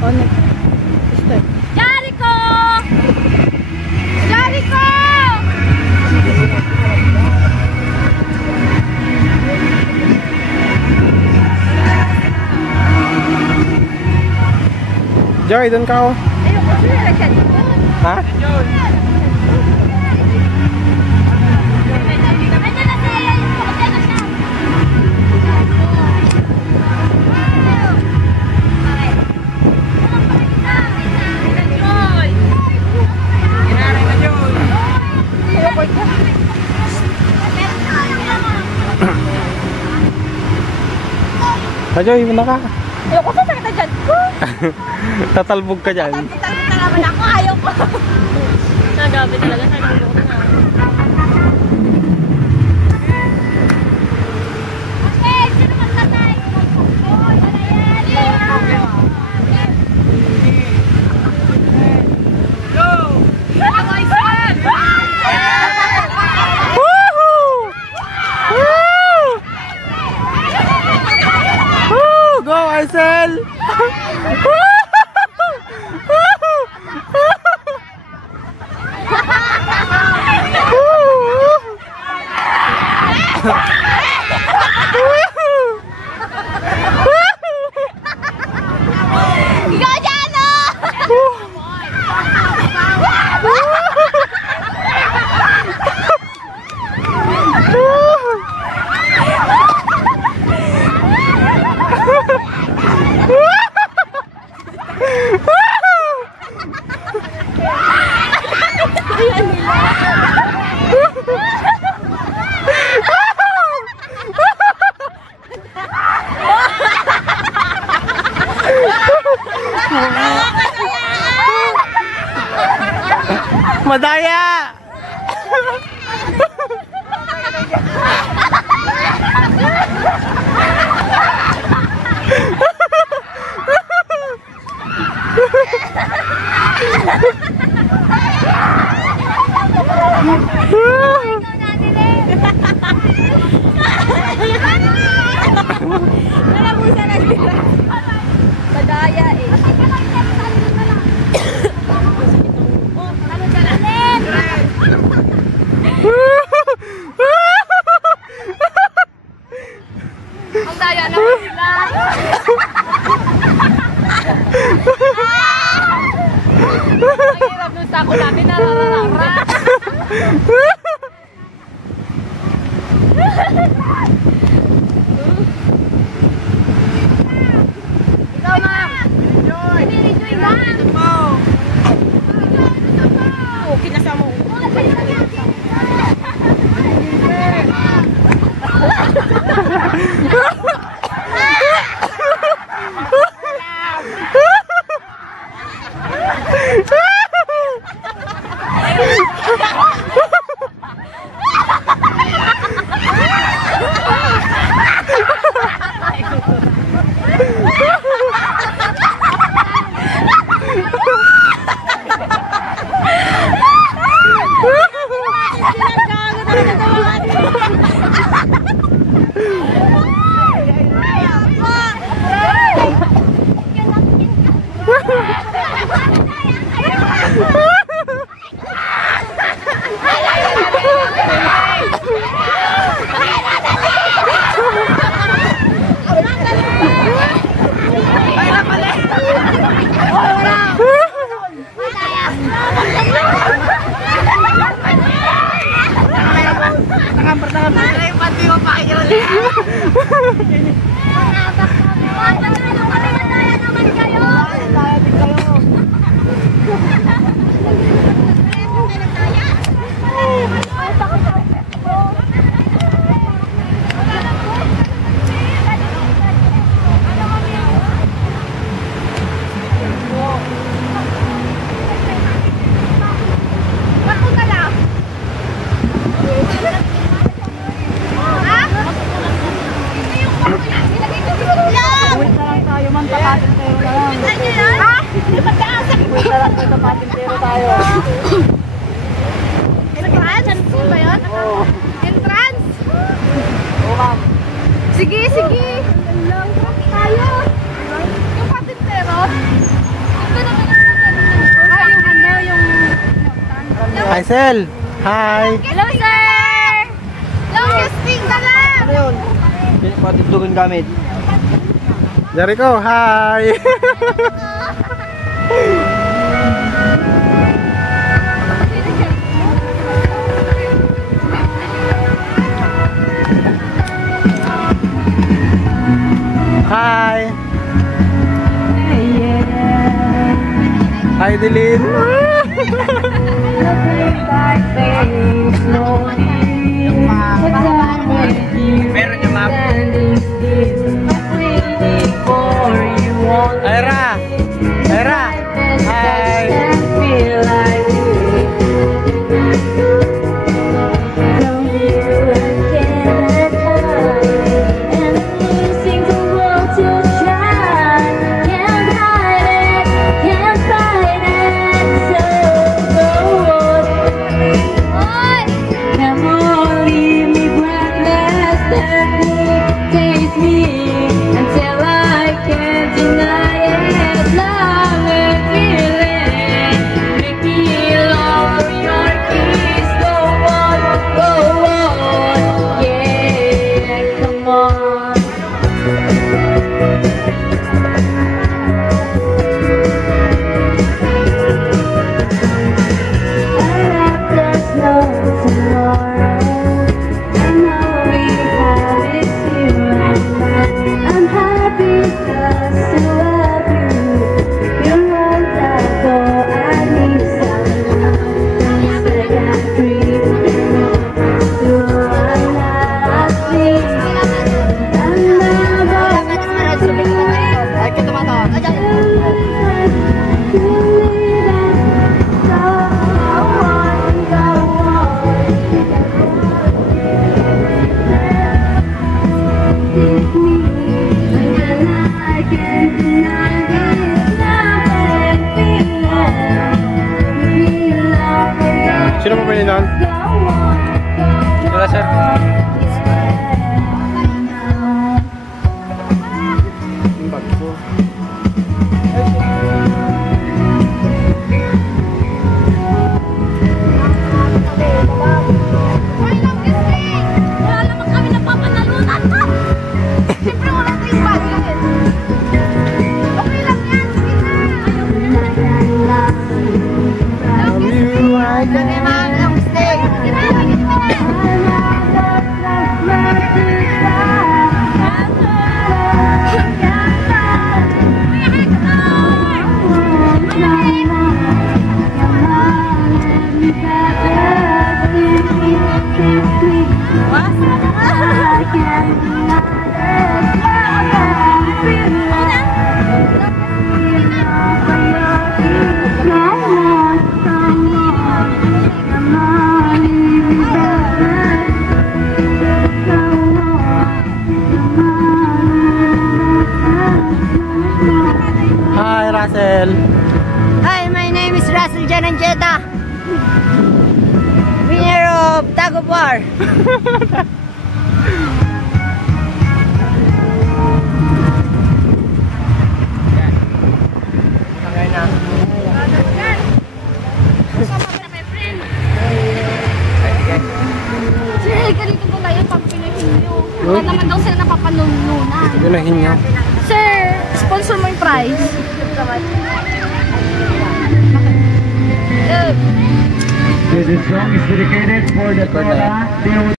Oh, next. Start. Jericho! Jericho! Joy, doon ka oh. Ayoko siya nalagyan ko. Ha? Joy, muna ka. Ayoko sa sakit na dyan ko. Tatalbog ka dyan. Tatalbog na naman ako. Ayoko. Nagabi talaga. Nalulog na. Okay, sino magtatay? Go! Go, Aisel! Ikaw dyan, Madaya! Nalabusan na sila. Madaya eh. Ang daya naman sila. Ang hirap nung sako namin nararara. Ikaw, ma'am. Enjoy na. Okay na sa mo. Patintero tayo. Entrance? Ba yun? Oo. Entrance? Oo, ma'am. Sige, sige. Entrance tayo. Yung patintero. Aisel! Hi! Hello, sir! Long-casting na lang! Ano yun? Patugtugin gamit. Jericho, hi! Hi! Hi, Dilin! Meron niya, ma'am. Aira! Aira! Hi! Until I can't deny it, love and feeling. Make me long for your kiss. Go on, yeah, come on. There's no tomorrow. I know we have it here and now. I'm happy just to love you. You're all that all I need someone. It's like I dream. So I'm not asleep. I'm Ay, kita mata. Sino pa pwede doon? Wala, sir. Wala naman kami napapanalunan pa. Siyempre wala tayong bago lang eh. Okay lang yan. Hi, Russell! Hi, my name is Russell Jananjeta. Winner of Tag of War. Sir, halika dito po tayo pag pinahin nyo. Wala naman daw sila napapanununan. Ganahin niyo. Sir, sponsor mo yung prize. This song is dedicated for the Tola